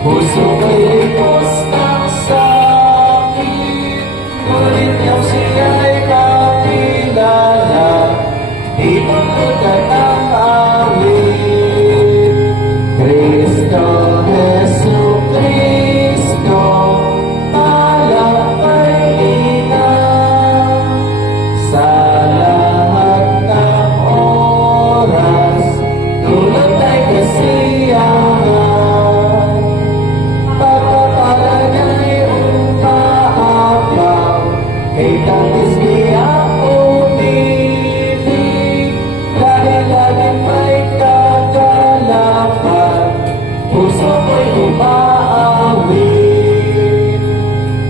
Puso ko'y limos ng sakit, ngunit niyang siya'y kakilala, ipagkutan ng awit. Kristo, Jesu Kristo, alapay ina, sa lahat ng oras, tulad ay kasiyahan. Pagpapalanay umaapaw, kay tatis biyang umibig, lagi-lagi may kagalapan, puso ko'y umaawit.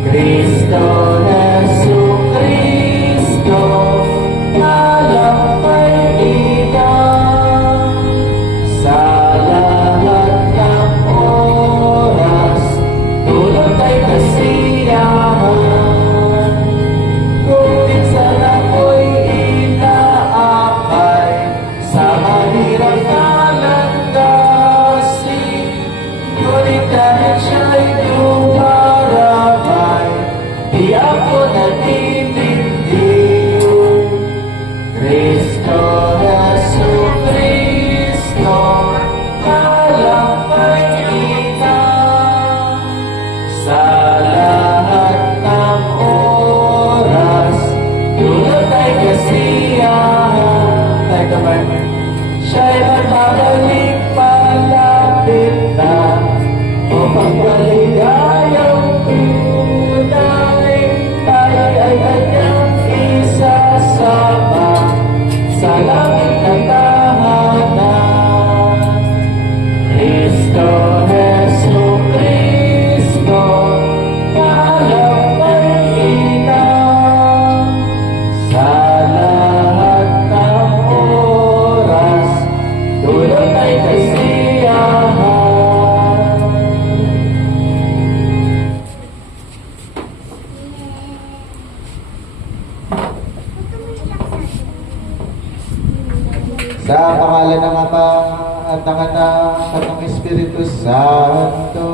Kristo, Jesu Kristo, alapay ina, sa lahat ng oras, tulad ay kasiyahan. Kung minsan ako'y inaakay sa mahirap na landasin, ngunit dahil siya'y dumarabay, di ako natitindig. Kristo, Jesu Kristo, alapay ina, sa lahat ng oras, tulad ay kasiyahan. Tayo naman. Siya'y magbabalik palapit na, upang maligayang tunay, tayo ay kanyang isasama sa langit na tahanan. Kristo, Jesu Kristo, alapay ina, sa lahat ng oras, tulad ay kasiyahan. Sa pangalan ng Ama at ng Anak at ng Espiritu Santo.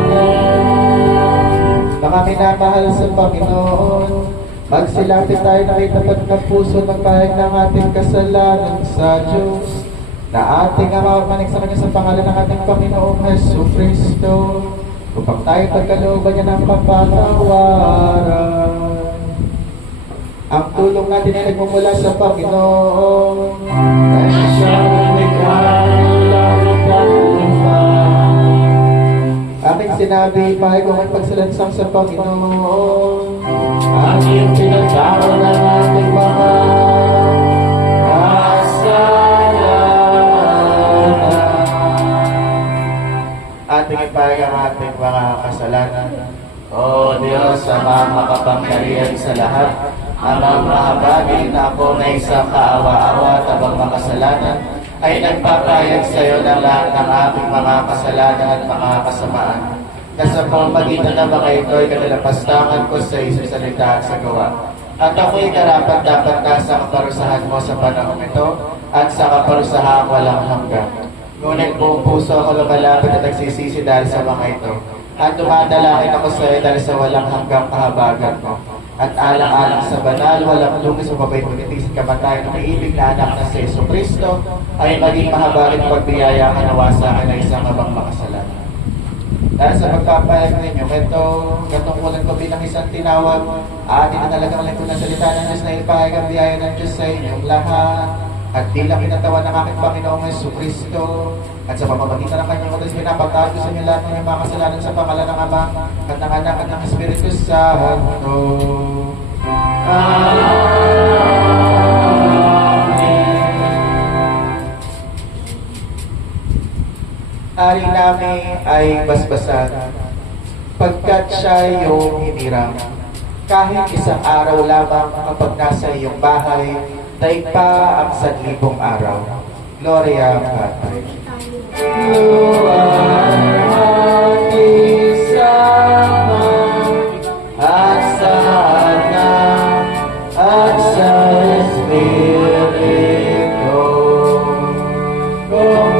Amen. Mga minamahal sa Panginoon, magsilapit tayo na may tapat na puso ng kahit ng ating kasalanan sa Diyos, na ating manig sa Kanya sa pangalan ng ating Panginoong Hesus Kristo, upang tayo pagkalooban niya ng kapatawaran. Ang tulong natin ay nagmumula sa Panginoon, dahil siya nagbigay ng langit at lupa. Aming sinabi, pahay kung may pagsalansang sa Panginoon, ating pinagdaro ng ating mga kasalanan. Ating ipahay ang ating mga kasalanan. O Diyos, Ama makapangyarihan sa lahat, amang mahabagin na ako na isang kaawa-awa at abang makasalanan, ay nagpapayag sa iyo ng lahat ng aking mga kasalanan at mga kasamaan, na sa pamamagitan ng mga ito ay kanalapastangan ko sa isang salita at sa gawa. At ako'y karapat-dapat na sa kaparusahan mo sa panahon ito at sa kaparusahan walang hanggan. Ngunit buong puso ako lumalapit at nagsisisi dahil sa mga ito, at dumadalangin ako sa iyo dahil sa walang hanggang kahabagan mo. At alang-alang sa banal, walang lungis o mabait mo nitisin kamatayan ng maibig na anak na si Jesu Kristo, ay maging mahabagin pagbiyaya kanawasakan na isang abang makasalanan. Dahil sa pagpapayag ninyo, katungkulan ko bilang isang tinawag, atin na talagang lingkod ng salita ng Diyos na ipahayag ang biyaya ng Diyos sa inyong lahat. At bilang kinatawan ng aking Panginoong Jesu Kristo, at sa pamamagitan ng kanyang utos, pinapatawad ko sa inyo lahat ng inyong mga kasalanan sa pangalan ng Ama, at ng Anak, at ng Espiritu Santo. Amen. Ari namin ay basbasan, pagkat siya yung hinirang. Kahit isang araw lamang kapag nasa iyong bahay, daig pa ang 1,000 araw. Gloria Patri. Luwag isama at sa Anak at sa Espiritu, kung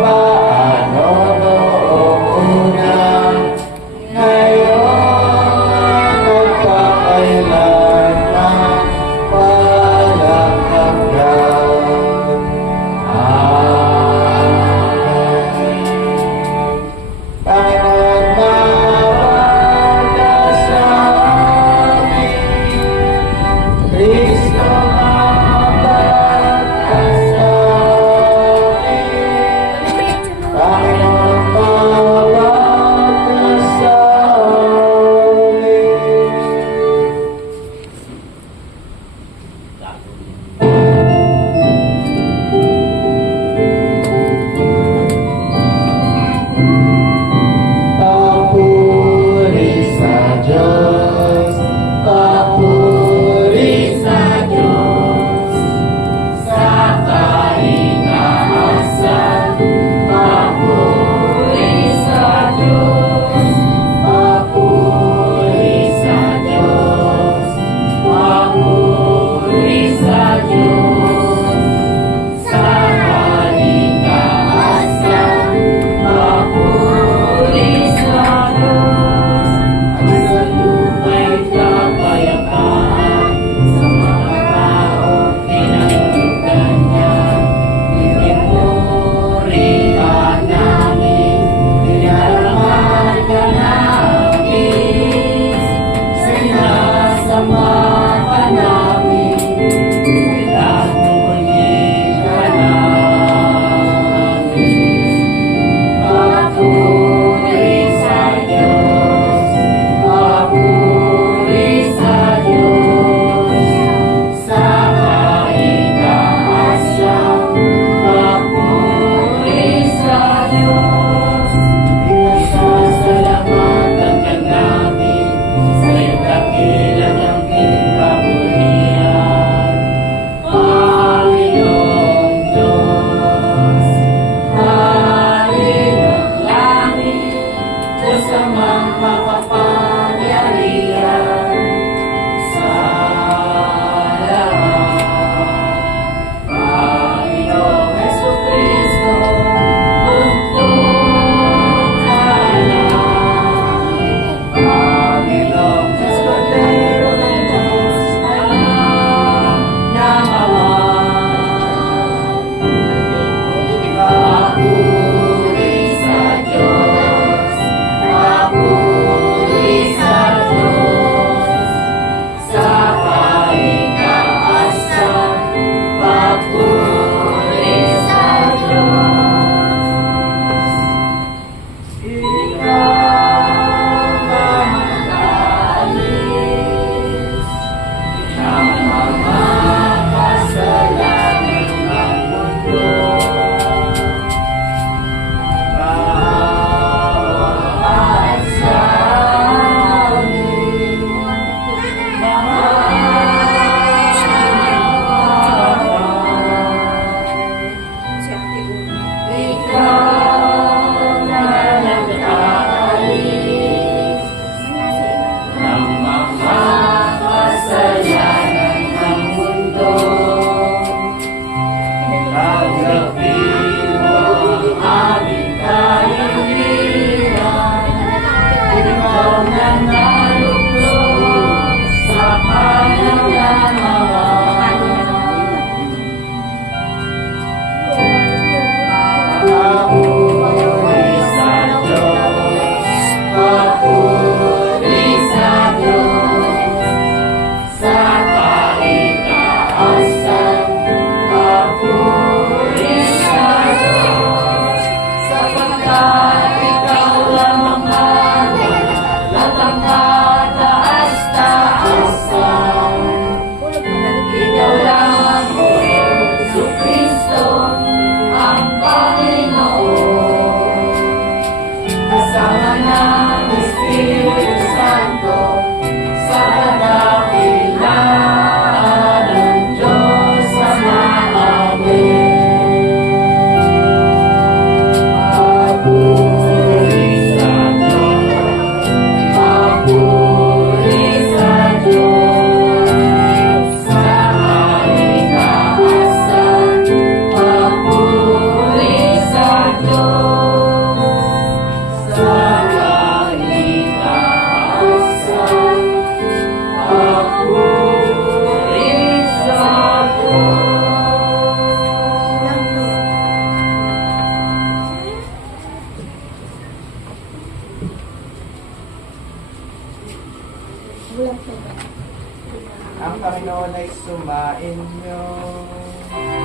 ay sumain nyo.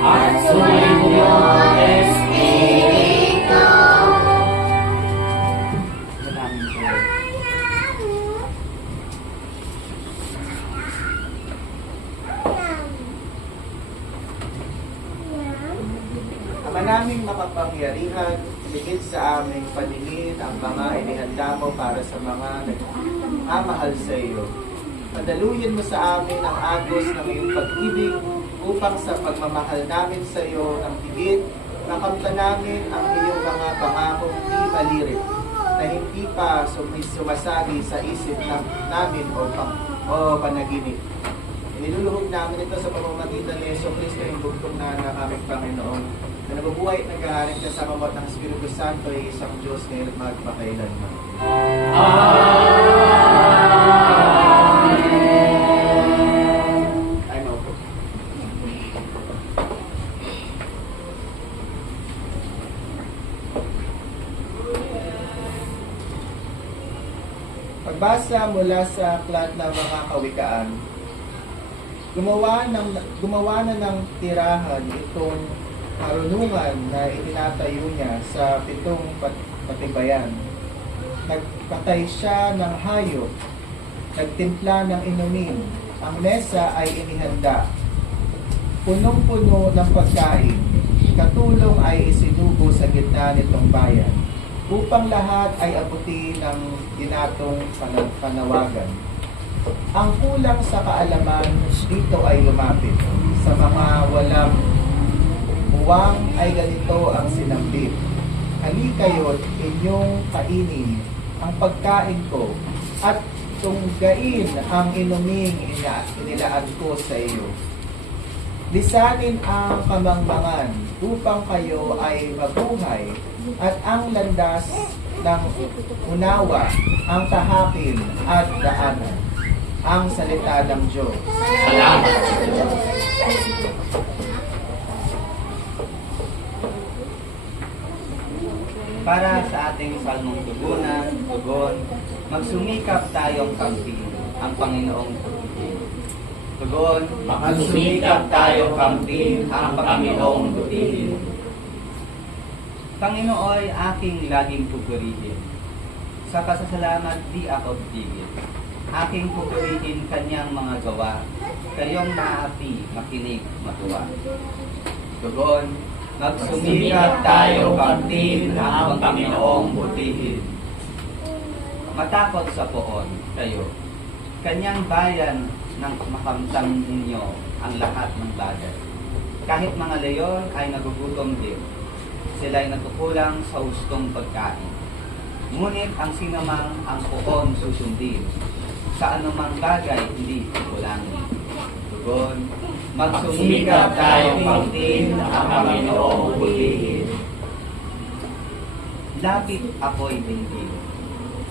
At sumainyo, Espiritu. Maraming salamat. Ama naming makapangyarihan, ligid sa aming paningin ang mga inihanda mo para sa mga nagmamahal sa iyo. Padaluyan mo sa amin ang agos ng iyong pag-ibig upang sa pagmamahal namin sa iyo ng higit, makamta namin ang iyong mga pangakong di malirit na hindi pa sumasagi sa isip namin o panaginip. Iniluluhog namin ito sa pamamagitan ni Yeso Cristo, yung bugtong na aming Panginoon, na nabubuhay at naghaharing kasama mo at ng Espiritu Santo ay isang Diyos ngayon at magpakailanman. Ano po? Pagbasa mula sa aklat ng mga kawikaan, gumawa na ng tirahan itong karunungan na itinatayo niya sa 7 patibayan. Nagpatay siya ng hayop, nagtimpla ng inumin, ang mesa ay inihanda. Punong-puno ng pagkain, katulong ay isinubo sa gitna nitong bayan, upang lahat ay abuti ng dinatong panawagan. Ang kulang sa kaalaman dito ay lumapit. Sa mga walang uwang ay ganito ang sinambit. Halikayo't inyong kainin ang pagkain ko at tunggain ang inuming inilaan ko sa iyo. Lisanin ang kamangmangan upang kayo ay mabuhay at ang landas ng unawa, ang tahakin at daanan. Ang salita ng Diyos. Salamat sa Diyos. Para sa ating salmong tugon, magsumikap tayong kampihin ang Panginoong butihin. Tugon, Magsumikap tayo kampihin ang Panginoong butihin. Panginooy aking laging pupurihin. Sa pasasalamat di ako tigil. Aking pupurihin kanyang mga gawa. Kayong naapi, makinig, matuwa. Tugon, magsumikap tayo kampihin ang Panginoong butihin. Matakot sa poon kayo. Kanyang bayan nang makamtan ninyo ang lahat ng bagay. Kahit mga leyon ay nagugutom din, sila'y natukulang sa hustong pagkain. Ngunit ang sinamang ang poon susundin, sa anumang bagay hindi kulangin. Tugon, magsumikap tayo pagtin ang Panginoong butihin. Lapit ako'y dinggin.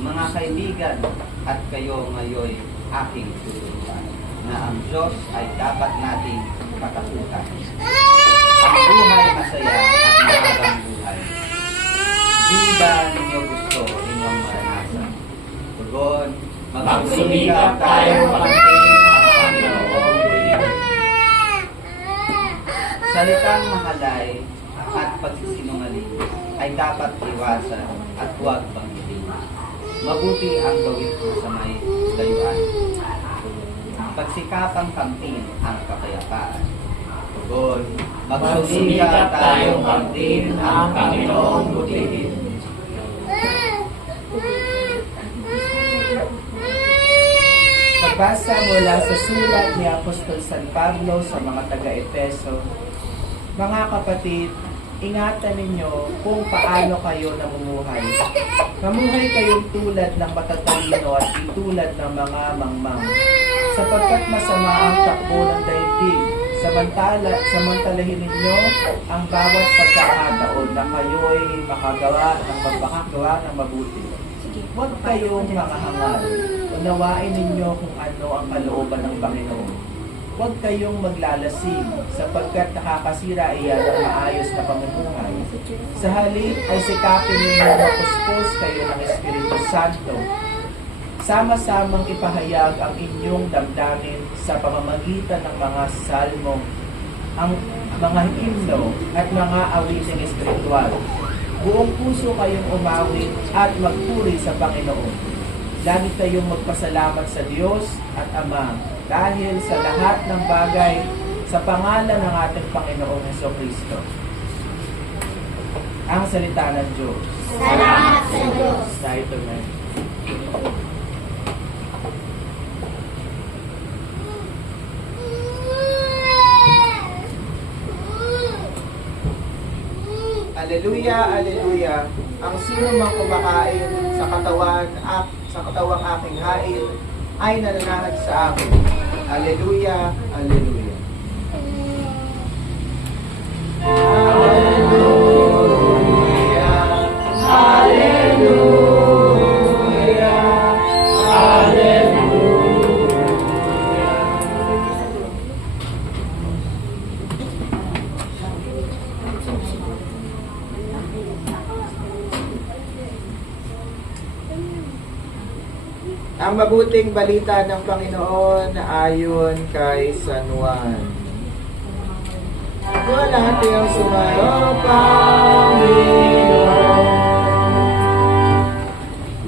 Mga kaibigan, at kayo ngayoy aking tuturuan, na ang Diyos ay dapat nating katakutan. Ang buhay masaya at mahabang buhay. Di ba ninyo gusto inyong maranasan? Tugon, Magsumikap tayo kampihin ang Panginoong butihin. Salitang mahalay at pagsisinungaling ay dapat iwasan at huwag banggitin. Mabuti ang gawin sa may layuan. Pagsikapang kampihin ang kapayapaan. Tugon, Magsumikap tayo kampihin ang Panginoong butihin. Pagbasa mula sa sulat ni Apostol San Pablo sa mga taga-Efeso. Mga kapatid, ingatan ninyo kung paano kayo namumuhay. Mamuhay kayong tulad ng matatalino at di tulad ng mga mangmang, sapagkat masama ang takbo ng daigdig. Samantalahin ninyo ang bawat pagkakataon na kayo'y makagawa ng mabuti. Huwag kayong makahangal. Unawain ninyo kung ano ang kalooban ng Panginoon. Huwag kayong maglalasing, sapagkat nakakasira iyan ang maayos na pamumuhay. Sa halip ay sikapin ninyo na puspos kayo ng Espiritu Santo. sama-samang ipahayag ang inyong damdamin sa pamamagitan ng mga salmo, ang mga himno at mga awiting espiritual. Buong puso kayong umawit at magpuri sa Panginoon. Lagi kayong magpasalamat sa Diyos at Ama dahil sa lahat ng bagay sa pangalan ng ating Panginoong Jesucristo. Ang salita ng Diyos. Salamat sa Diyos. Tayo tumayo. Aleluya, aleluya. Ang sino mang kumakain sa katawang aking hain ay nananahan sa akin. Aleluya, aleluya. Aleluya, aleluya, aleluya. Ang mabuting balita ng Panginoon ayon kay San Juan. Wala tayong sumayo, Panginoon.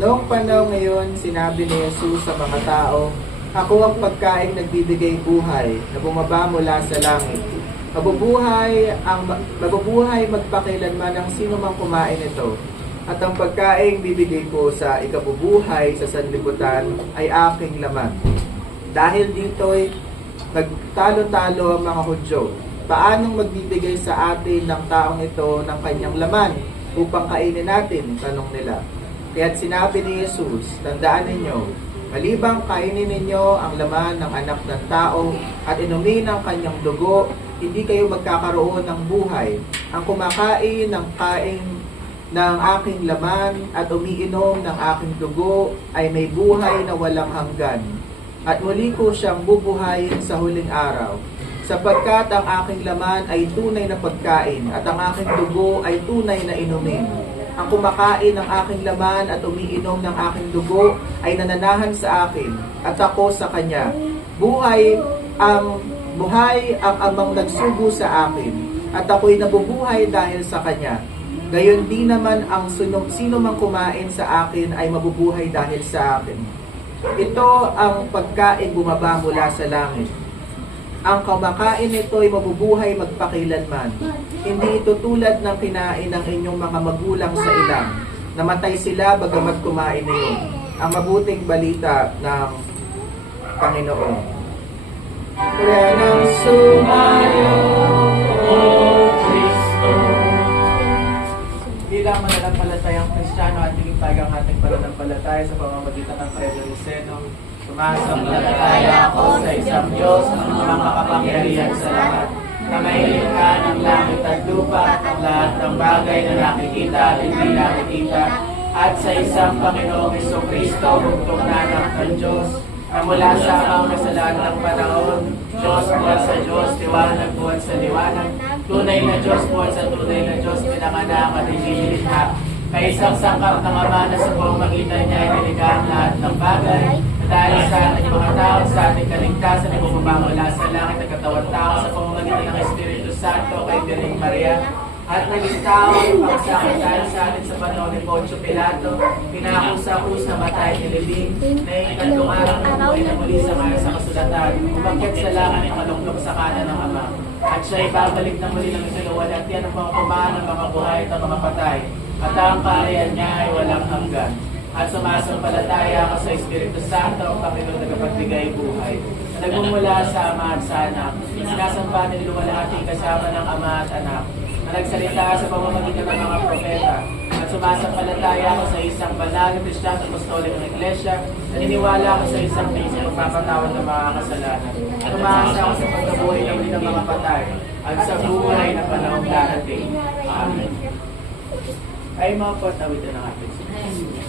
Noong panahon ngayon, sinabi ni Jesus sa mga tao, "Ako ang pagkain nagbibigay buhay na bumaba mula sa langit. Mabubuhay magpakilanman ang sino mang kumain ito. At ang pagkain bibigay ko sa ikabubuhay sa sanlibutan ay aking laman." Dahil dito'y nagtalo-talo ang mga Hudyo. Paanong magbibigay sa atin ng taong ito ng kanyang laman upang kainin natin? Tanong nila. Kaya't sinabi ni Jesus, "Tandaan ninyo, malibang kainin ninyo ang laman ng anak ng tao at inumin ang kanyang dugo, hindi kayo magkakaroon ng buhay. Ang kumakain ng kain ng aking laman at umiinom ng aking dugo ay may buhay na walang hanggan. At muli ko siyang bubuhayin sa huling araw. Sapagkat ang aking laman ay tunay na pagkain at ang aking dugo ay tunay na inumin. Ang kumakain ng aking laman at umiinom ng aking dugo ay nananahan sa akin at ako sa kanya. Buhay ang amang nagsugo sa akin at ako'y nabubuhay dahil sa kanya. Gayon din naman ang sino mang kumain sa akin ay mabubuhay dahil sa akin. Ito ang pagkain bumaba mula sa langit. Ang kumakain nito ay mabubuhay magpakilanman. Hindi ito tulad ng kinain ng inyong mga magulang sa ilang. Namatay sila bagamat kumain na yun. Ang mabuting balita ng Panginoon. Kaya nang sumayo, O Kristo. Bilang mananampalatayang Kristiyano at nilipag ang ating pananampalataya sa pamamagitan ng Pedro Luceno, sumasampalataya ako sa isang Diyos ng mga makapangyarihan sa lahat, na may likha ng langit at lupa at ang lahat ng bagay na nakikita at hindi nakikita, at sa isang Panginoong Jesucristo, bugtong na anak ng Diyos, na mula sa amang kasalan ng panahon, Diyos buwan sa Diyos, liwanag buwan sa liwanag, tunay na Diyos buwan sa tunay na Diyos, pinanganak at inilikha. Kay isang sangkap ng Ama na sa pamamagitan niya ay nilikha ang lahat ng bagay, na dahil sa ating mga tao, sa ating kaligtasan, ay bumaba mula sa langit at katawan tao sa pamamagitan ng Espiritu Santo kay Birheng Maria, at naging tao ang pagsakit dahil sa atin sa panahon ni Poncio Pilato, pinakusapos na matay nilibing, na ikatlong araw ng buhay na muli sa mga sa kasulatan, umakyat sa langit at malunglog sa kanan ng Ama. At siya ay babalik na muli ng ikalawal at yan ang pangkumaan ng mga buhay at ang mga patay. At ang kaharian niya ay walang hanggan. At sumasampalataya ako sa Espiritu Santo, ang Panginoon tagapagbigay buhay. Na nagmumula sa Ama at sa Anak, sinasamba ng luwalhati kasama ng Ama at Anak, na nagsalita sa pamamagitan ng mga propeta. At sumasampalataya ako sa isang banal na Kristiyano Apostolikong Iglesia, naniniwala ako sa isang Diyos na magpapatawad ng mga kasalanan. At umaasa ako sa pagkabuhay ng mga patay, at sa buhay na panahong darating. Amen. Ay mga patawitan ng ating Diyos.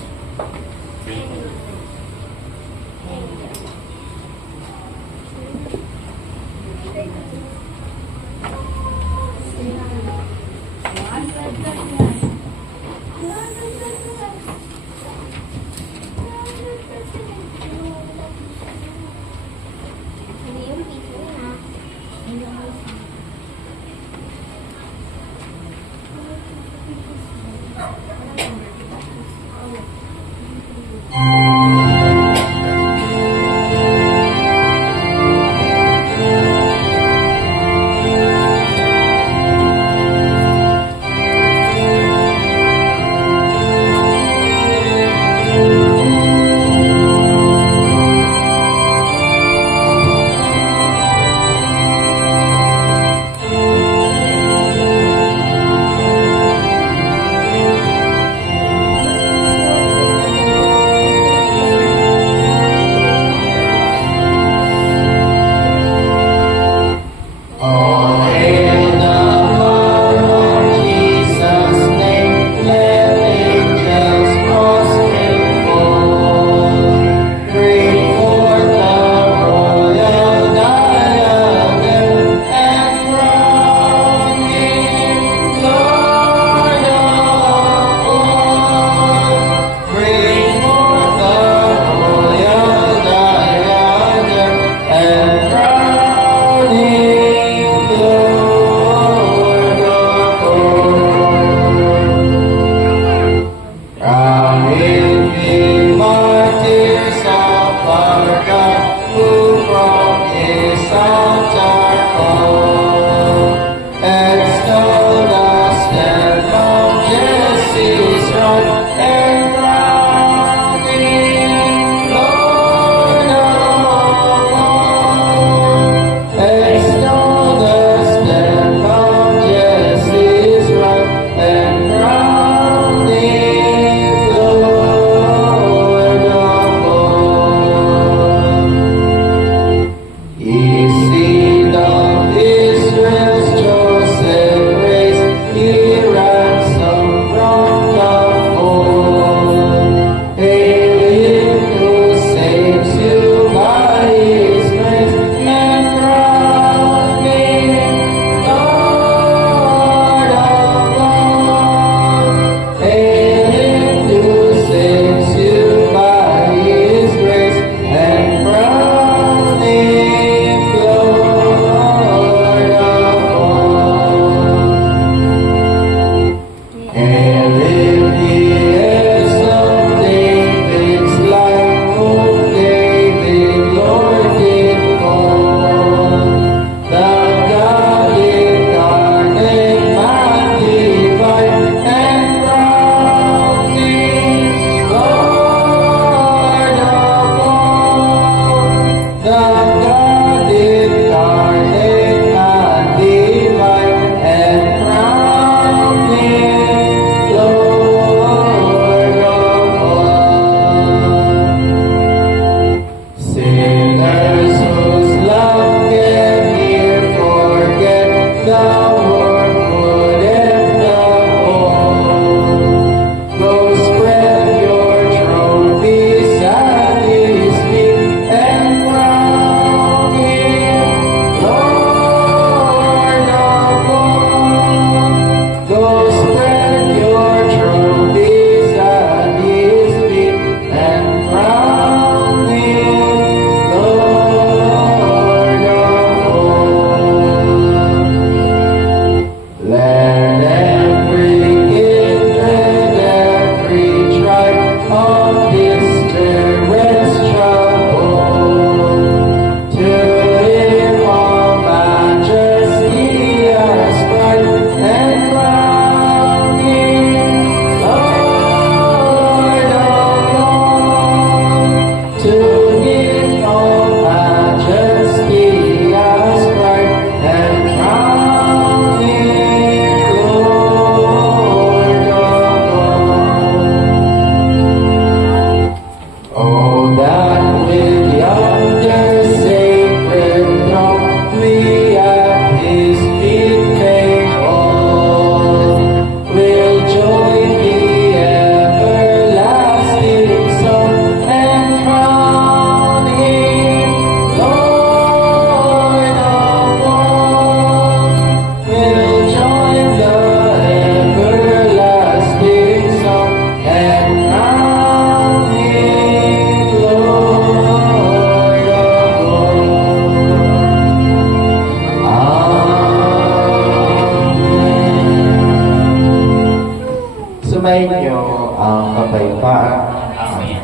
sumainyo ang kapayapaan. Amen.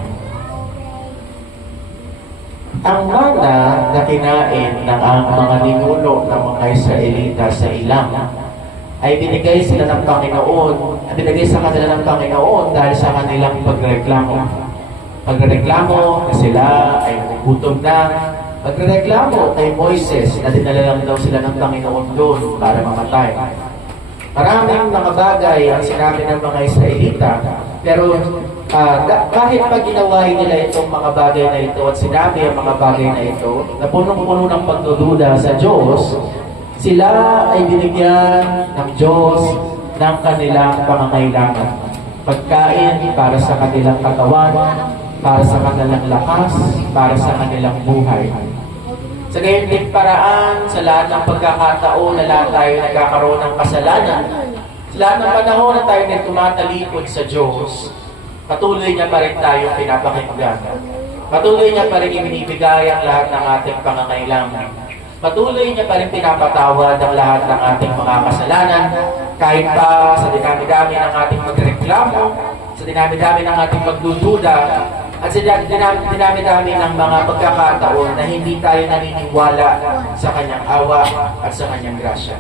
Ang mana na kinain ng ang mga ninuno ng mga Israelita sa ilang ay binigay sila ng Panginoon, binigay sa kanila ng Panginoon dahil sa kanilang pagreklamo. Pagreklamo na sila ay gutom na. Pagreklamo kay Moises na dinala lang daw sila ng Panginoon doon para mamatay. Maraming mga bagay ang sinabi ng mga Israelita, pero kahit pag ginawa nila itong mga bagay na ito at sinabi ang mga bagay na ito, na punong-puno ng pagdududa sa Diyos, sila ay binigyan ng Diyos ng kanilang pangangailangan. Pagkain para sa kanilang katawan, para sa kanilang lakas, para sa kanilang buhay. Sa gayon din paraan, sa lahat ng pagkakataon na lahat tayo nagkakaroon ng kasalanan, sa lahat ng panahon na tayo na tumatalikod sa Diyos, patuloy niya pa rin tayong pinapakinggan. Patuloy niya pa rin ibinibigay ang lahat ng ating pangangailangan. Patuloy niya pa rin pinapatawad ang lahat ng ating mga kasalanan, kahit pa sa dinami-dami ng ating magreklamo, sa dinami-dami ng ating magdududa, at sa dinami-dami ng mga pagkakataon na hindi tayo naniniwala sa kanyang awa at sa kanyang grasya.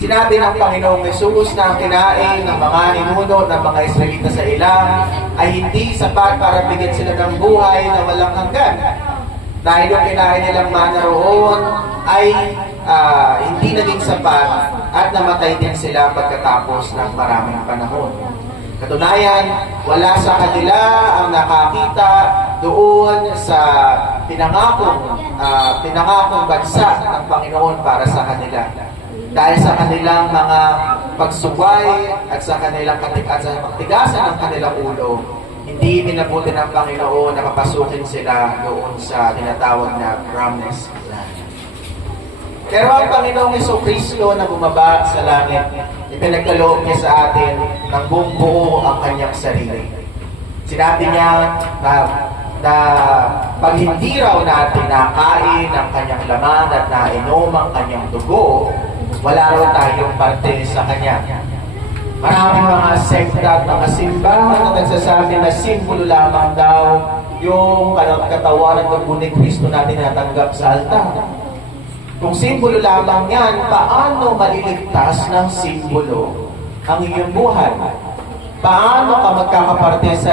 Sinabi ng Panginoong Hesus na ang kinain ng mga ninuno ng mga Israelita sa ilang ay hindi sapat para bigyan sila ng buhay na walang hanggan. Dahil yung kinain nilang mana roon ay hindi naging sapat at namatay din sila pagkatapos ng maraming panahon. Katunayan, wala sa kanila ang nakakita doon sa pinangakong bansa ng Panginoon para sa kanila. Dahil sa kanilang mga pagsubay at sa kanilang tigasan ng kanilang ulo, hindi minabuti ng Panginoon na papasukin sila doon sa tinatawag na promised land. Pero ang Panginoong Jesucristo na bumaba sa langit, ipinagkaloob niya sa atin ng buong buo ang kanyang sarili. Sinabi niya na pag hindi raw natin nakain ang kanyang laman at nainom ang kanyang dugo, wala raw tayong parte sa kanya. Maraming mga sekta at mga simbahan na nagsasabi na simbolo lamang daw yung katawan at dugo ni Kristo natin natanggap sa altar. Kung simbolo lamang yan, paano maliligtas ng simbolo ang iyong buhay? Paano ka magkakaparte sa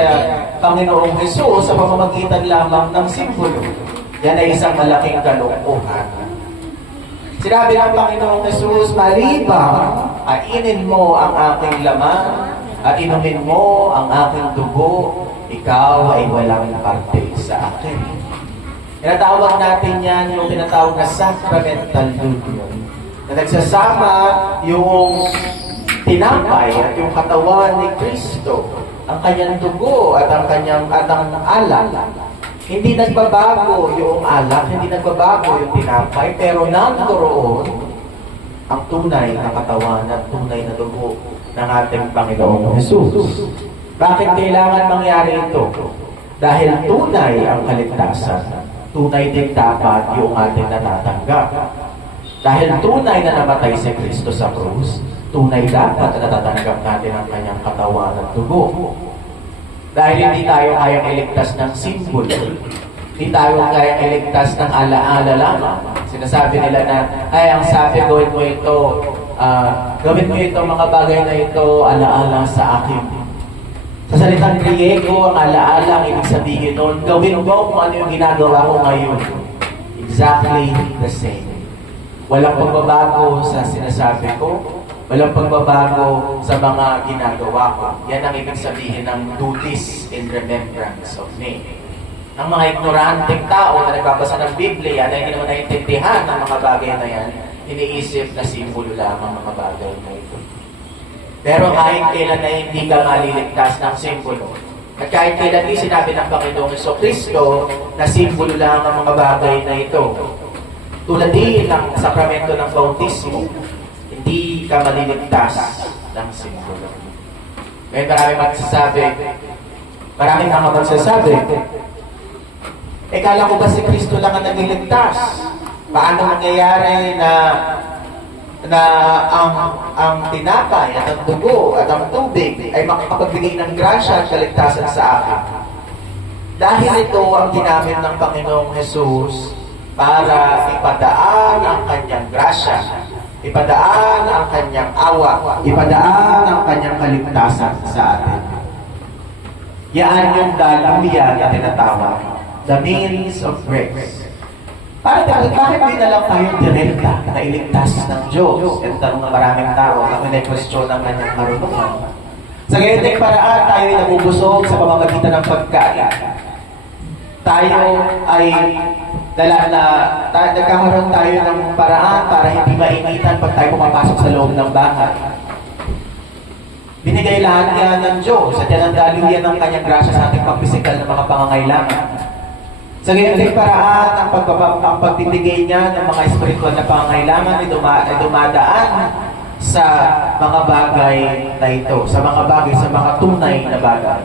Panginoong Hesus sa pamamagitan lamang ng simbolo? Yan ay isang malaking kalungkuhan. Sinabi ng Panginoong Hesus, malibang kainin mo ang aking laman at inumin mo ang aking dugo, ikaw ay walang parte sa akin. Tinatawag natin yan yung tinatawag na sacramental union, na nagsasama yung tinapay at yung katawan ni Kristo, ang kanyang dugo at ang alak. Hindi nagbabago yung alak, hindi nagbabago yung tinapay, pero nandoon ang tunay na katawan at tunay na dugo ng ating Panginoong Hesus. Bakit kailangan mangyari ito? Dahil tunay ang kaligtasan, tunay din dapat yung ating natatanggap. Dahil tunay na namatay si Kristo sa krus, tunay dapat na natatanggap natin ang kanyang katawan at dugo. Dahil hindi tayo kayang iligtas ng simbolo, hindi tayo kayang iligtas ng alaala lamang. Sinasabi nila na, ay, ang sabi, gawin mo ito, mga bagay na ito, alaala sa akin. Sa salitang Griego, ang alaala, ang ibig sabihin nun, gawin mo kung ano yung ginagawa ko ngayon. Exactly the same. Walang pagbabago sa sinasabi ko, walang pagbabago sa mga ginagawa ko. Yan ang ibig sabihin ng do this in remembrance of me. Ang mga ignoranteng tao na nagbabasa ng Biblia na hindi naman naiintindihan ng mga bagay na yan, iniisip na simbolo lang ang mga bagay na ito. Pero kahit kailan na hindi ka maliligtas ng simbolo, at kahit kailan din sinabi ng Panginoong Jesucristo na simbolo lang ang mga bagay na ito, tulad din ng sakramento ng bautismo, hindi ka maliligtas ng simbolo. May maraming mga magsasabi, kala ko ba si Kristo lang ang nagliligtas? Paano mangyayari na na ang tinapay at ang dugo at ang tubig ay makapagbigay ng grasya at kaligtasan sa akin. Dahil ito ang ginamit ng Panginoong Jesus para ipadaan ang kanyang grasya, ipadaan ang kanyang awa, ipadaan ang kanyang kaligtasan sa atin. Yan yung daluyan na tinatawag, the means of grace. Bakit di na lang tayo direkta na iligtas ng Diyos? Ito tanong ng maraming tao na question ng kanyang karunungan. Sa ganitong paraan, tayo ay nabubusog sa pamamagitan ng pagkain. Tayo ay nagkakaroon tayo ng paraan para hindi mainitan pag tayo pumapasok sa loob ng bahay. Binigay lahat yan ng Diyos at yan ang daluyan ng kanyang grasya sa ating pagpisikal na mga pangangailangan. Sa ganitong paraan, ang pagbibigay niya ng mga espiritual na pangangailangan ay dumadaan sa mga bagay na ito, sa mga tunay na bagay.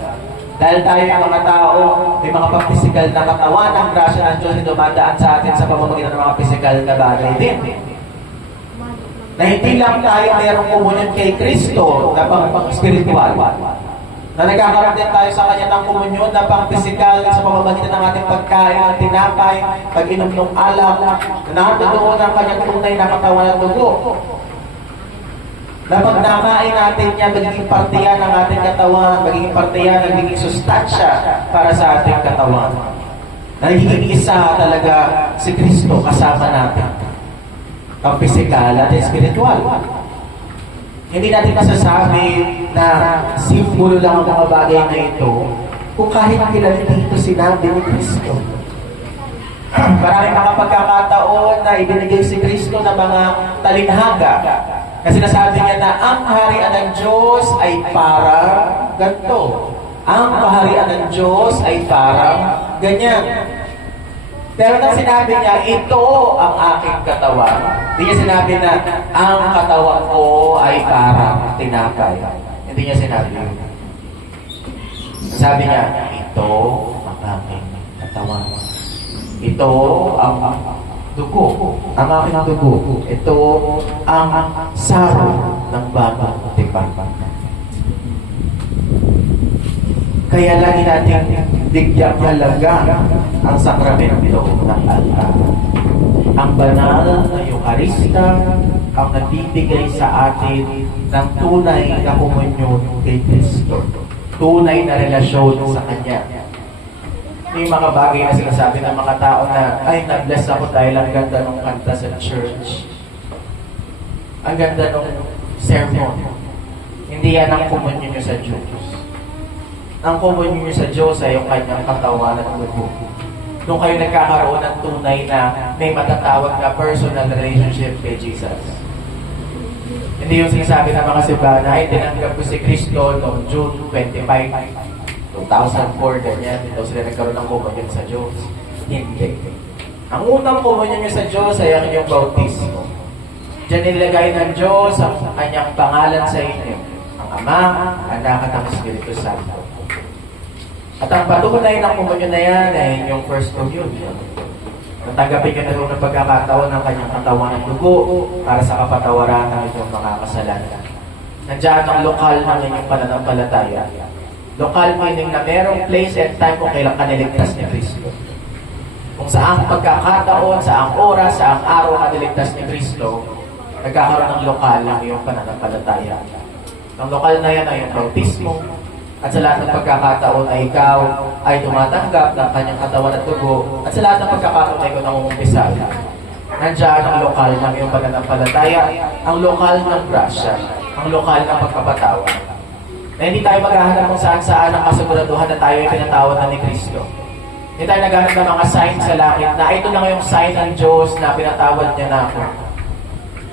Dahil tayo ng mga tao, may mga pagpisikal na katawan, ang grasya ng Diyos ay dumadaan sa atin sa pamamagitan ng mga pisikal na bagay din. Na hindi lang tayo mayroong komunyon kay Kristo na pang-spiritual. Na nagkakaroon din tayo sa Kanya ng komunyon na pang-pisikal sa pamamagitan ng ating pagkain, ng tinapay, pag-inom ng alak, na nakatutuon ang Kanyang tunay na katawan at dugo. Na pag nakain natin yan, magiging parte yan ng ating katawan, magiging parte yan, magiging sustansya para sa ating katawan. Na nagiging isa talaga si Kristo kasama natin. Ang pisikal at espiritual. Hindi natin masasabi na simbolo lang ang mga bagay na ito kung kahit kilala dito sinabi ni Kristo. Maraming mga pagkakataon na ibinigay si Kristo ng mga talinhaga. Kasi nasabi niya na ang kaharian ng Diyos ay parang ganito. Ang kaharian ng Diyos ay parang ganyan. Pero nang sinabi niya, ito ang aking katawan. Hindi niya sinabi na ang katawan ko ay parang tinapay. Hindi niya sinabi yun. Sabi niya, ito ang aking katawan. Ito ang dugo. Ang aking dugo. Ito ang saro ng bagong tipan. Kaya lagi natin bigyang halaga ang sakramento ng altar. Ang banal na Eukarista ang nagbibigay sa atin ng tunay na komunyon kay Kristo. Tunay na relasyon sa Kanya. May mga bagay na sinasabi ng mga tao na, ay, na-bless ako dahil ang ganda ng kanta sa church. Ang ganda ng sermon. Hindi yan ang komunyon nyo sa Diyos. Ang komunyon nyo sa Diyos ay yung kanyang katawan at dugo. Nung kayo nagkakaroon ng tunay na may matatawag na personal relationship kay Jesus. Hindi yung sinasabi ng mga simbahan na, ay, tinanggap ko si Kristo noong June 25, 2004, ganyan. Dito sila nagkaroon ng komunyon sa Diyos. Hindi. Ang unang komunyon nyo sa Diyos ay ang inyong bautismo. Diyan nilagay ng Diyos ang kanyang pangalan sa inyo. Ang Ama, Anak at ang Espiritu Santo. At ang patunay ng komunyon na yan ay inyong first communion. Natanggapin nyo na rin ng pagkakataon ng kanyang katawan ng dugo para sa kapatawaran ng inyong mga kasalanan. Nandiyan ang lokal ng inyong pananampalataya. Lokal meaning na merong place and time kung kailan ka niligtas ni Kristo. Kung saang pagkakataon, saang oras, saang araw ka niligtas ni Kristo, nagkakaroon ng lokal ng iyong pananampalataya. Ang lokal na yan ay yung bautismo, at sa lahat ng pagkakataon ay ikaw ay tumatanggap ng kanyang katawan at dugo, at sa lahat ng pagkakataon ay ikaw nangungumpisal. Nandiyan ang lokal ng iyong pananampalataya, ang lokal ng grasya, ang lokal ng pagkapatawad. Na hindi tayo maghahanap kung saan-saan ang kasiguraduhan na tayo ay pinatawad na ni Kristo. Hindi tayo naghahanap ng mga sign sa langit na ito na ngayong sign ng Diyos na pinatawad niya na ako.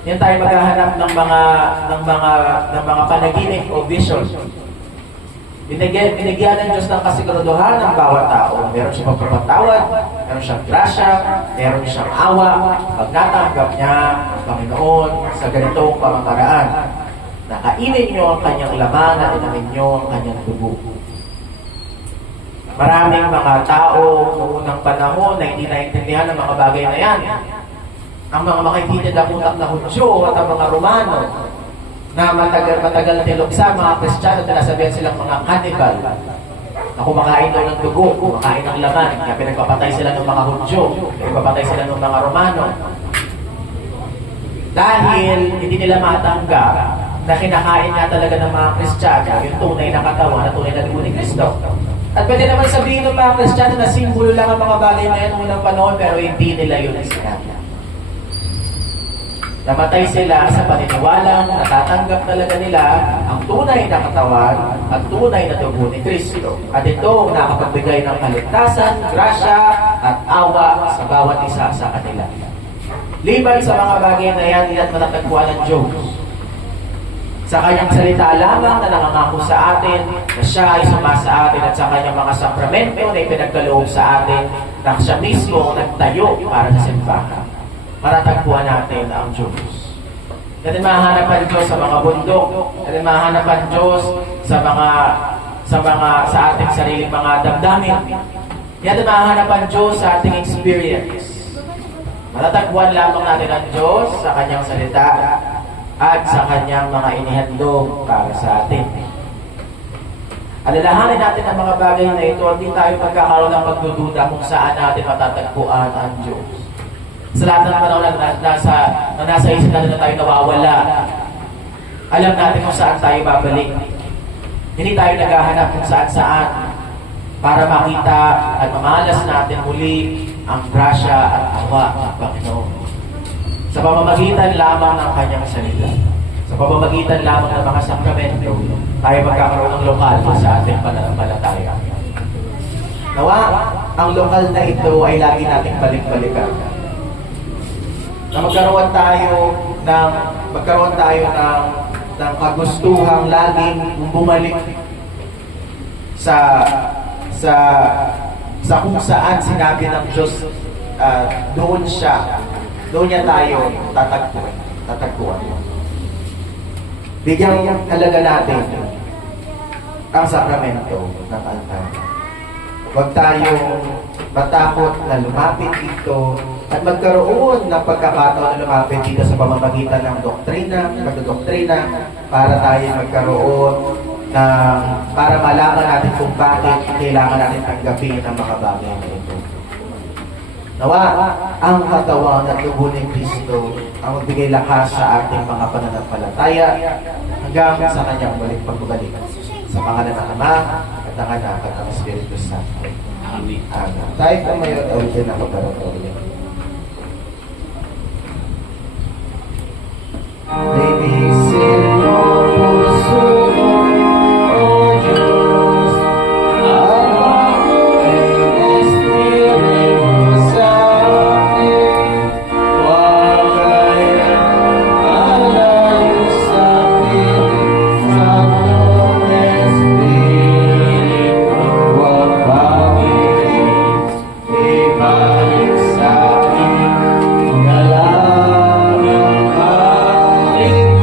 Hindi tayo maghahanap ng mga panaginip o vision. Binigyan ng Diyos ng kasiguraduhan ng bawat tao. Meron siyang pagpapatawad, meron siyang grasya, meron siyang awa. Pag natanggap niya ang Panginoon sa ganitong pamamaraan, nakainin niyo ang kanyang laman at inamin niyo ang kanyang dugo. Maraming mga tao noong unang panahon na hindi naintindihan ng mga bagay na yan. ang mga makikita na utak na Hudyo at ang mga Romano na matagal na niluksa, mga Kristiyano na nasabihan silang mga cannibal na kumakain daw ng dugo, kumakain ng laman, kaya pinagpapatay sila ng mga Hudyo, pinagpapatay sila ng mga Romano. Dahil hindi nila matanggap na kinakain nga talaga ng mga Kristiyano yung tunay na katawan na tunay na dugo ni Kristo. At pwede naman sabihin ng mga Kristiyano na simbolo lang ang mga bagay na yan unang panahon, pero hindi nila yun sinabi. Namatay sila sa paniniwalang natatanggap talaga nila ang tunay na katawan at tunay na dugo ni Kristo. At ito ang nakapagbigay ng kaligtasan, grasya at awa sa bawat isa sa kanila. Liban sa mga bagay na yan, hindi natin matatagpuan ng Diyos. Sa kanyang salita lamang na nangangako sa atin na siya ay sumasa atin at sa kanyang mga sakramento na ipinagkaloob sa atin na siya mismo nagtayo para sa simbahan. Matatagpuan natin ang Diyos. Natin mahanap ang Diyos sa mga bundok. Natin mahanap ang Diyos sa ating sariling mga damdamin. Natin mahanap ang Diyos sa ating experience. Matatagpuan lamang natin ang Diyos sa kanyang salita at sa kanyang mga inihandog para sa atin. Alalahanin natin ang mga bagay na ito, hindi tayo magkakaroon ng pagdududa kung saan natin matatagpuan ang Diyos. Sa lahat ng panahon na nasa isip natin na tayo nawawala, alam natin kung saan tayo babalik. Hindi tayo naghahanap kung saan-saan para makita at mamalas natin muli ang grasya at awa ng Panginoon. Sa pamamagitan lamang ng kanyang salita, sa pamamagitan lamang ng mga sakramento, tayo magkakaroon ng lokal sa ating pananampalataya. Nawa, ang lokal na ito ay lagi nating balik-balikan. Na magkaroon tayo ng kagustuhang laging bumalik sa kung saan sinabi ng Diyos, doon niya tayo tatagpuan. Bigyang halaga natin ang sakramento ng altar. Huwag tayong matakot na lumapit dito at magkaroon ng pagkakataon na lumapit dito sa pamamagitan ng pagdodoktrina, para tayo magkaroon para malaman natin kung bakit kailangan natin tanggapin ang mga bagay na ito. Nawa, ang katawan at dugo ni Kristo ang magbigay lakas sa ating mga pananampalataya hanggang sa kanyang pagbabalik. Sa pangalan ng Ama at ng Anak at ng Espiritu Santo. Amen. Amen. Tayo tumayo at ulitin ang pagkarotoryo. Linisin mo puso mo, O Diyos, at mabuhay na Espiritu sa akin. Huwag kayong malayo sa akin, sa iyong Espiritu. Huwag bakit ibalik sa akin, ngalan ng kaligtasan.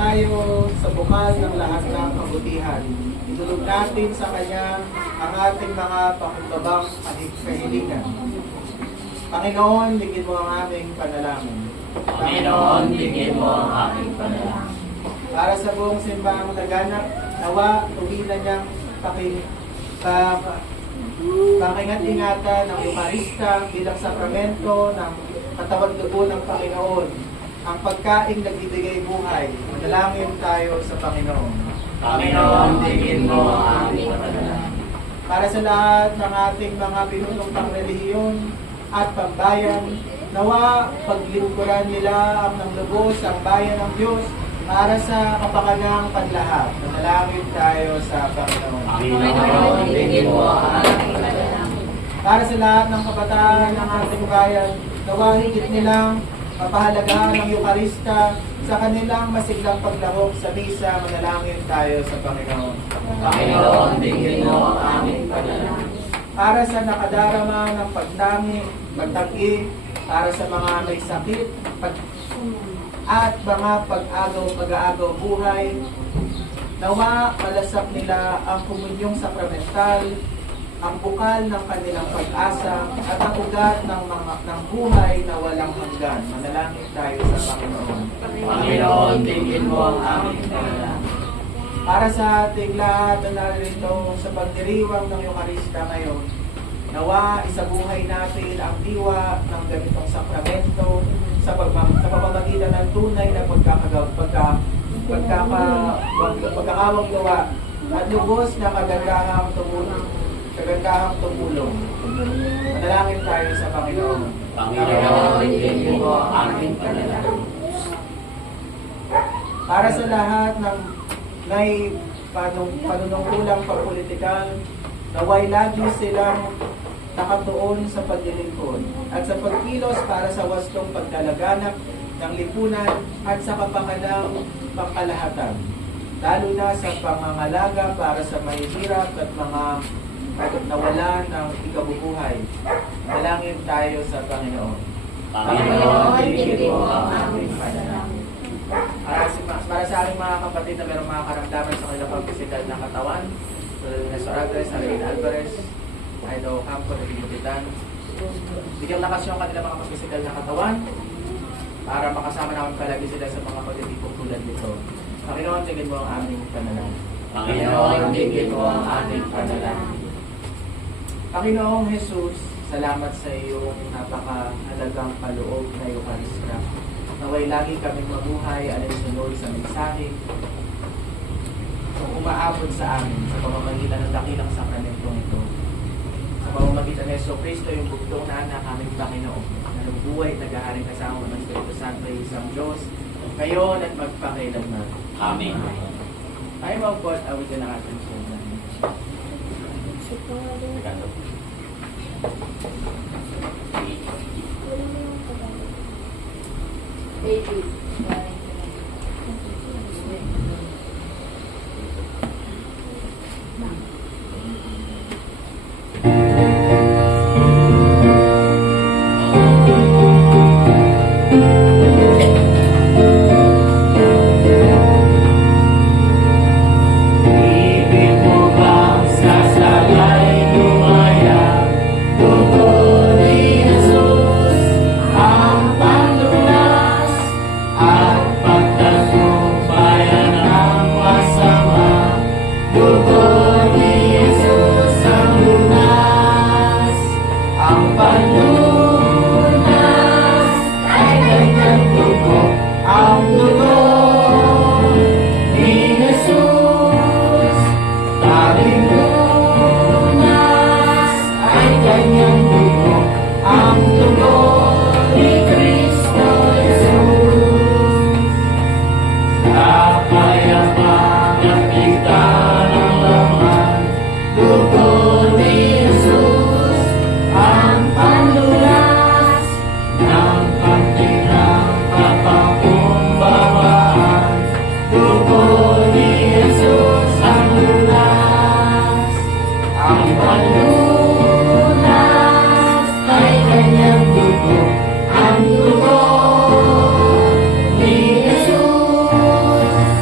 tayo sa bukal ng lahat ng kabutihan. Itulog natin sa Kanya ang ating mga pakumbabang kahilingan. Panginoon, bigyan mo ang aming panalangin. Panginoon, bigyan mo ang aming panalangin. Para sa buong simbahang laganap, nawa tuwiran niyang pakingat-ingatan ng Eukarista bilang sakramento ng katawan dugo ng Panginoon, ang pagkaing nagbibigay buhay. Manalangin tayo sa Panginoon. Panginoon, bigyan mo ang aming panalangin. Para sa lahat ng ating mga pinunong pangrelihiyon at pambayan, nawa paglingkuran nila ang ng lubos ang bayan ng Diyos para sa kapakanan panlahat. Manalangin tayo sa Panginoon. Panginoon, bigyan mo ang aming panalangin. Para sa lahat ng kabataan ng ating bayan, nawa higit nilang mapahalagahan ng Eukarista sa kanilang masiglang paglahok sa misa. Manalangin tayo sa Panginoon. Panginoon, bigyan mo ang aming panalangin. Para sa nakadarama ng pagtanggi, para sa mga may sakit, at mga pag-agaw buhay, nawa malasap nila ang komunyong sakramental, ang bukal ng kanilang pag-asa, at ang ugat ng buhay na walang hanggan. Manalangin tayo sa Panginoon. Panginoon, bigyan mo ang aming panalangin. Para sa ating lahat na narito sa pagdiriwang ng Eukarista ngayon, nawa isabuhay natin ang diwa ng ganitong sakramento sa pamamagitan ng tunay na pagkakawang gawa at lubos na kagandahang tumulong. Manalangin tayo sa Panginoon. Panginoon, bigyan mo ang aming panalangin. Para sa lahat ng may panunungkulang pagpolitikal, naway lagi silang nakatuon sa paglilingkod at sa pagkilos para sa wastong pagdalaganap ng lipunan at sa kapakanang pangkalahatan, lalo na sa pangangalaga para sa mahihirap at mga nawala ng ikabubuhay. Dalangin tayo sa Panginoon. Panginoon, bigyan mo ang aming panalangin. Para sa aking mga kapatid na mayroong mga karamdaman sa kanilang pagpisikal na katawan, tulad na sa Agres, Alain Alvarez, Ido Campo, Nagimulitan, bigyan lakas yung kanilang mga pagpisikal na katawan para makasama namin palagi sila sa mga pagtitipong tulad nito. Panginoon, tingin mo ang aming panalangin. Panginoon, bigyan mo ang aming panalangin. Panginoong Jesus, salamat sa iyong napakahalagang kaloob na Eukarista. Naway lagi kaming mabuhay alinsunod sa mensahe kung umaabot sa amin sa pamamagitan ng dakilang sakramentong ito. Sa pamamagitan ng Jesucristo, yung bugtong na anak aming Panginoon, na nagbuhay at nag-aharing kasama ng Espiritu Santo ay isang Diyos, ngayon at magpakailanman. Amen. Tayo maugot, awitin ang ating sunan. Baby. Ibig mo bang sasabay lumaya, dugo ni Jesus, ang panglunas at pagtagumpayan ng masama. Dugo ni Jesus ang lunas, ang panlunas ay kanyang dugo, ang dugo ni Jesus. Tabing lunas ay kanyang dugo, ang dugo ni Kristo Jesus. Kapayapaan nakita ng laman, dugo ni Jesus, ang panlunas ng kantinang kapakumbabaan. Dugo ni Jesus ang lunas, ang panlunas ay kanyang dugo, ang dugo ni Jesus.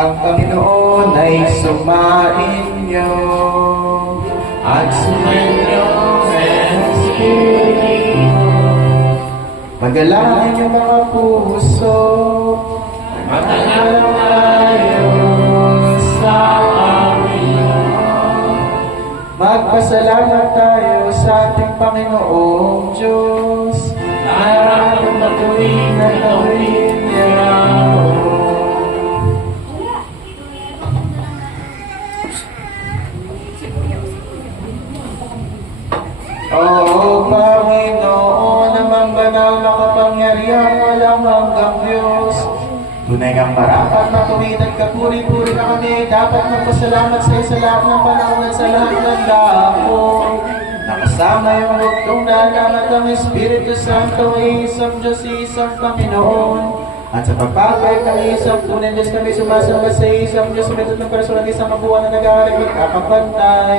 ang Panginoon ay sumainyo At sumainyo Espiritu. Magalangin yung mga puso. Magalangin tayo sa Panginoon. Magpasalamat tayo sa ating Panginoong Diyos. Maraming matuwing na gawin niya. Oo, Panginoon, namang banal makapangyarihan, walang hanggang Diyos. Tunay kang marapat, matuwid at kapuri-puri na kami. Dapat magpasalamat sa iyo sa lahat ng panahon at sa lahat ng dako. Nakasama yung bugtong dalamat ang Espiritu Santo, isang Diyos, isang Panginoon. At sa pagpapay ng isang tunay Diyos kami sumasamba sa isang Diyos, may tatlong personal, isang mabuhay na nag-aaral magkakapantay.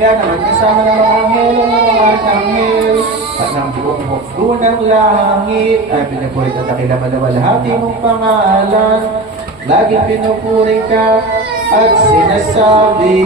Kaya naman kasama ng mga anghel, ng mga arkanghel, at ng buong mundo ng langit, ay pinupurit at dakilamalawalhati mong pangalan. Laging pinupuri ka at sinasabi,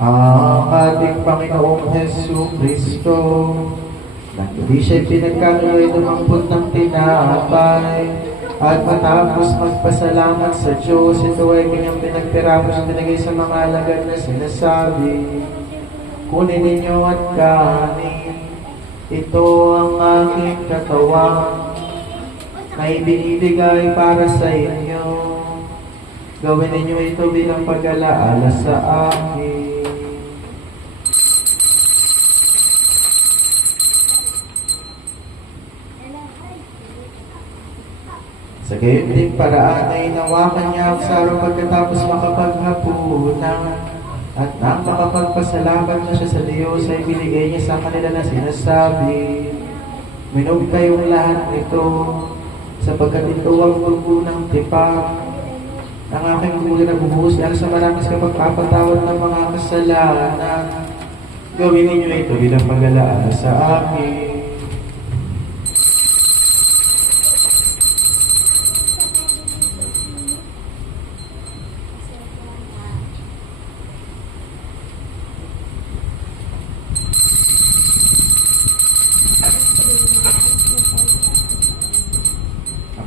ang ating Panginoong Hesus Kristo, na hindi siya'y pinagkaloy dumampot ng tinapay, At matapos magpasalamat sa Diyos, ito ay kanyang pinagtirapos binigay sa mga alagad na sinasabi, kunin ninyo at kanin, ito ang aking katawan, na ibinibigay para sa inyo. Gawin ninyo ito bilang pag-alaala sa akin. Sa gayon ding paraan ay inawakan niya ang sarong pagkatapos makapaghapunan. At nang makapagpasalamat na siya sa Diyos ay binigay niya sa kanila na sinasabi, minom kayong lahat nito, sapagkat ito ang dugo ng tipak ng aking dugo na bubuhos dahil sa maraming kapagpapatawad ng mga kasalanan. Gawin ninyo ito bilang pag-alaala sa akin.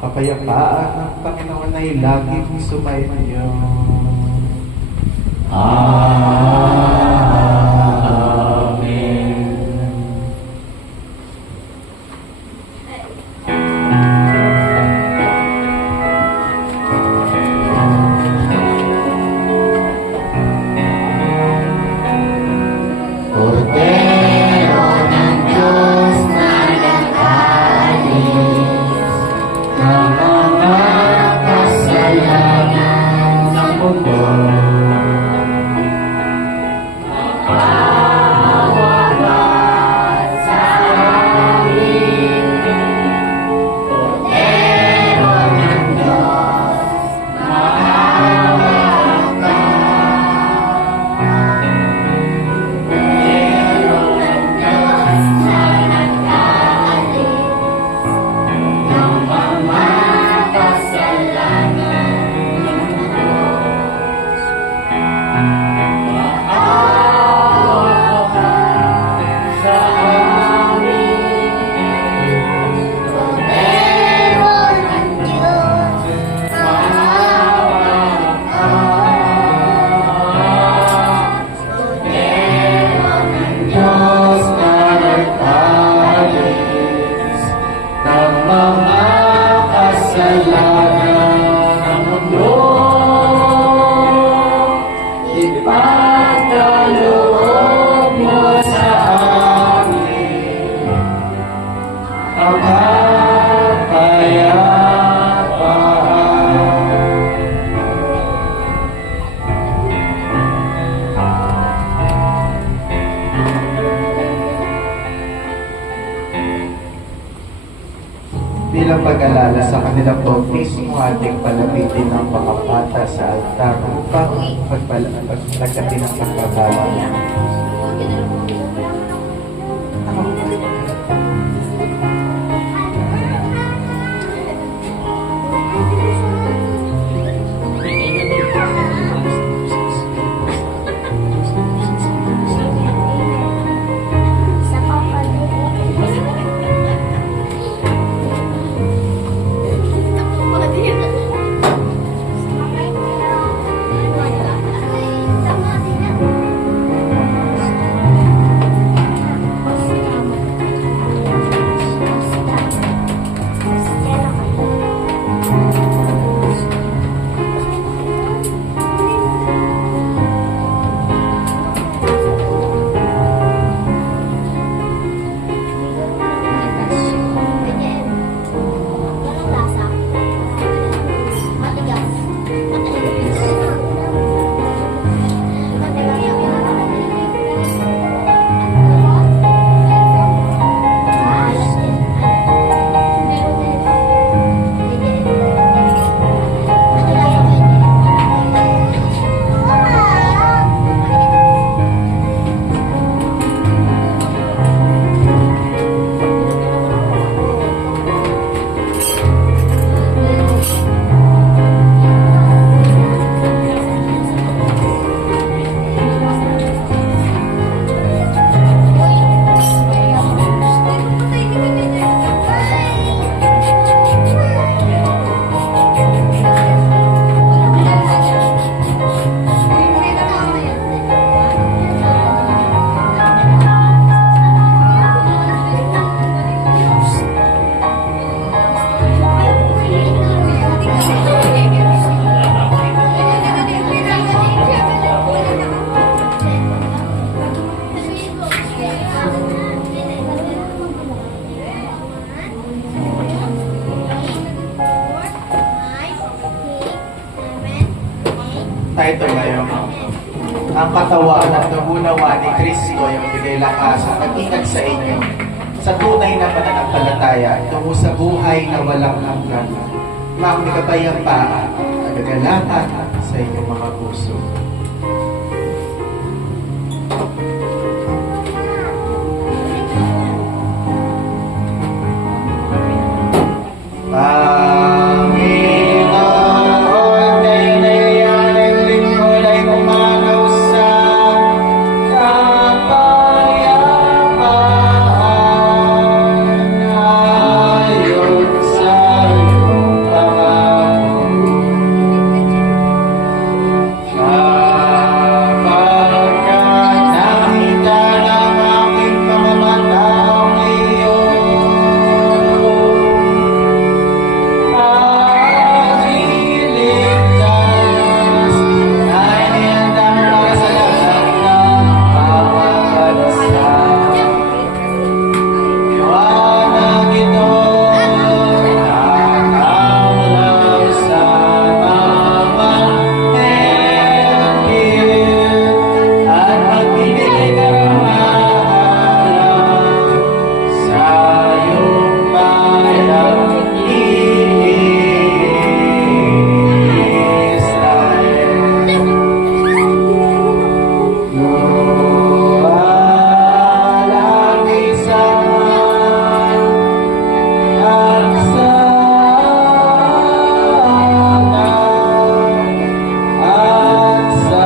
Kapayapaan ng Panginoon ay laging sumainyo. Amen. Cordero ng Diyos na nag-alis ng mga kasalanan ng mundo. Diyos na nag-alis ng mga kasalanan ng mundo, ipagkaloob mo sa amin kapayapaan. Bilang pag-alala sa kanilang bautismo, ating palapitin ng mga bata sa altar upang pagpagkati ng pagbabago. Tayo tumayo. Ang katawan at nagunawa ni Kristo yung bigay lakas at pag-ingat sa inyo sa tunay na pananampalataya tungo sa buhay na walang hanggan. Mga kapayapaan, nagagalakan sa inyong mga puso. Panginoon, kainayan ang lingkod ay pumanaw sa kapayapaan ayon sa iyong pangako. Sapagkat nakita ng aking mga mata ang iyong pagliligtas na inihandang para sa lahat ng mawawalansa. Liwanag ito nakakalaw sa pamamahenggit at magbibigay ng mahalang sa iyong bayang Israel. Walang isang aksana at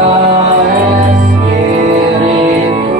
sa Espiritu.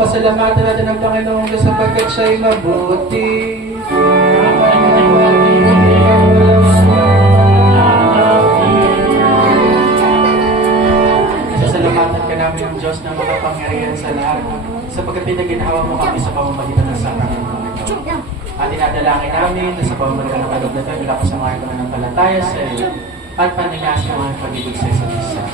Pasalamatan natin ang Panginoong Diyos sapagkat siya'y mabuti. Sasalamatan ka namin ang Diyos na makapangyarihan sa lahat sapagkat pinaginawa mo kami sa pamamagitan ng sarang ng Panginoon. At dinadalangin namin na sa pamamagitan ng kaloob na ito, wala ko sa mga pananampalataya sa iyo at paninasa ang pag-ibig sa isa't isa.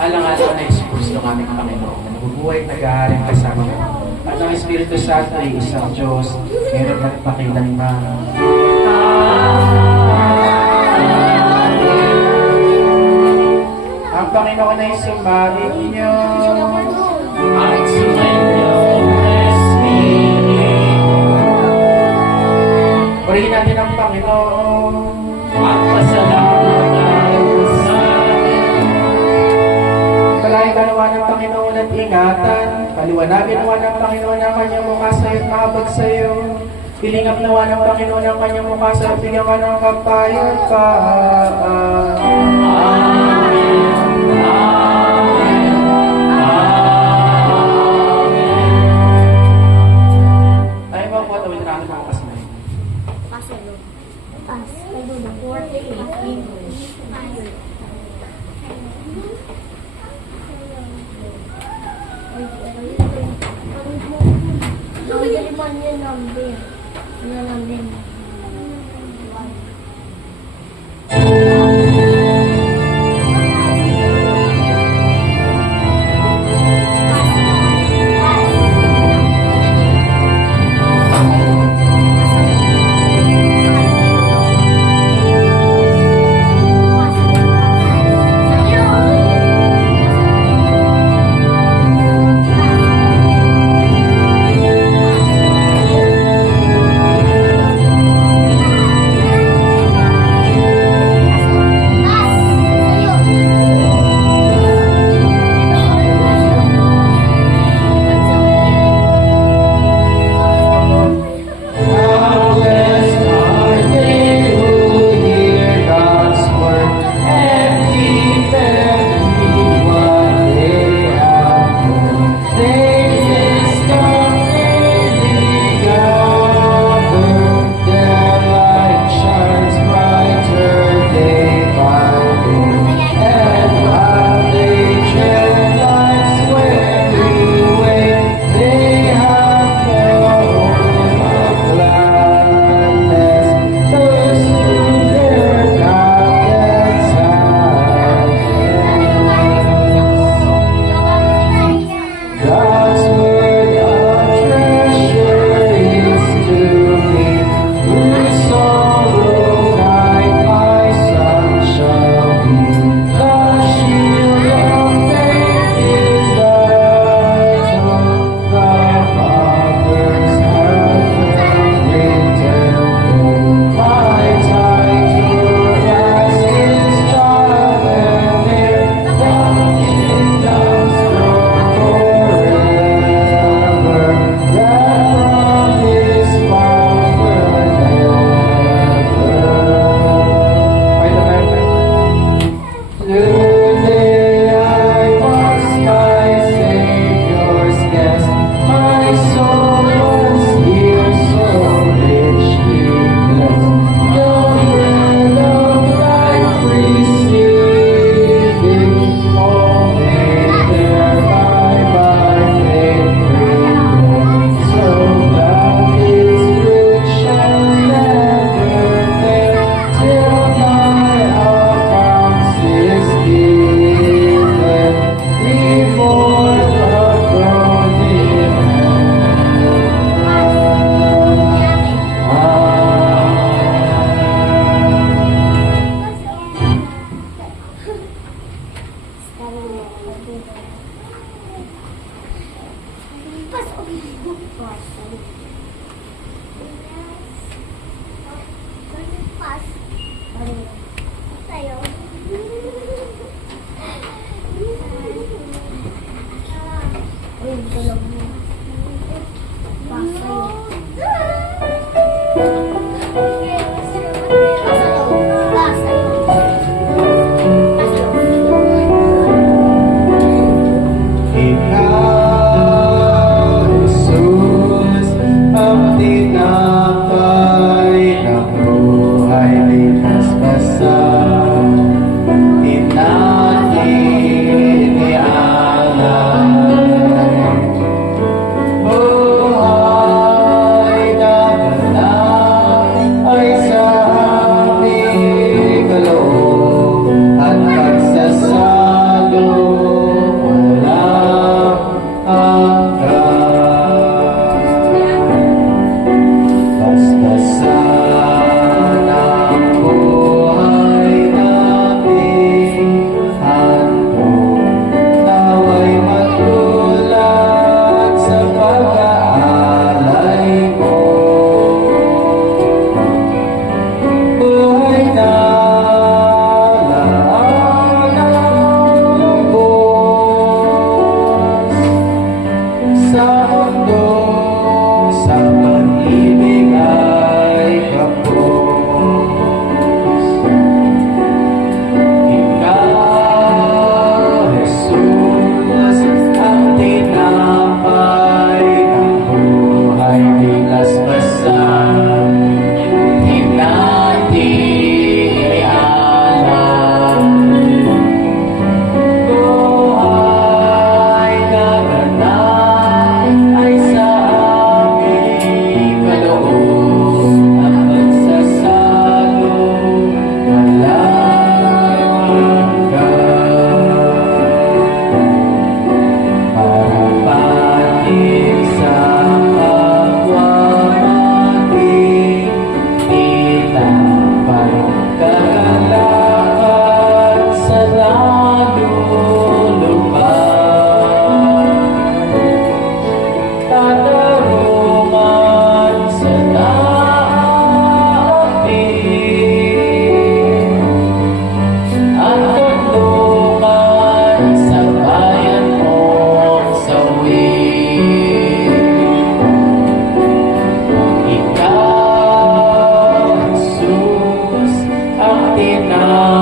Alang-alang na Espiritu ng aming Panginoon na nabubuhay at nag-aaring kasama mo. At ang Espiritu Santo ay isang Diyos, meron at pakilanman. Ang Panginoon ay sumarinyo. At sumainyo, Espiritu. Purihin natin ang Panginoon. Magpasalamat sa amin. Palahin ka nawa ng Panginoon at ingatan. Paliwanagin nawa ng Panginoon ang kanyang mukha sa iyo at mahabag sa iyo. Pilingap nawa ng Panginoon ang kanyang mukha sa iyo at bigyan ka ng kapayapaan. Amen. Amen. Amen. Tayo mga po at awin natin mga kasmay. Pasalo. Pas. Padulo. 48 English.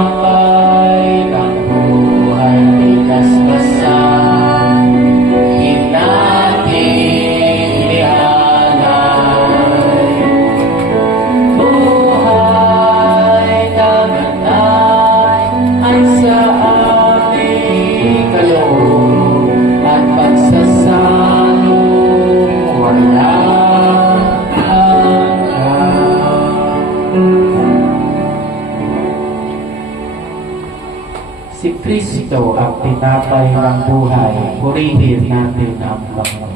tinapay ng buhay binasbasan, natin ialay. Buhay namin ay sa aming kaloob at pagsasalo walang Si Kristo ang tinapay ng buhay, purihin natin ang Panginoon.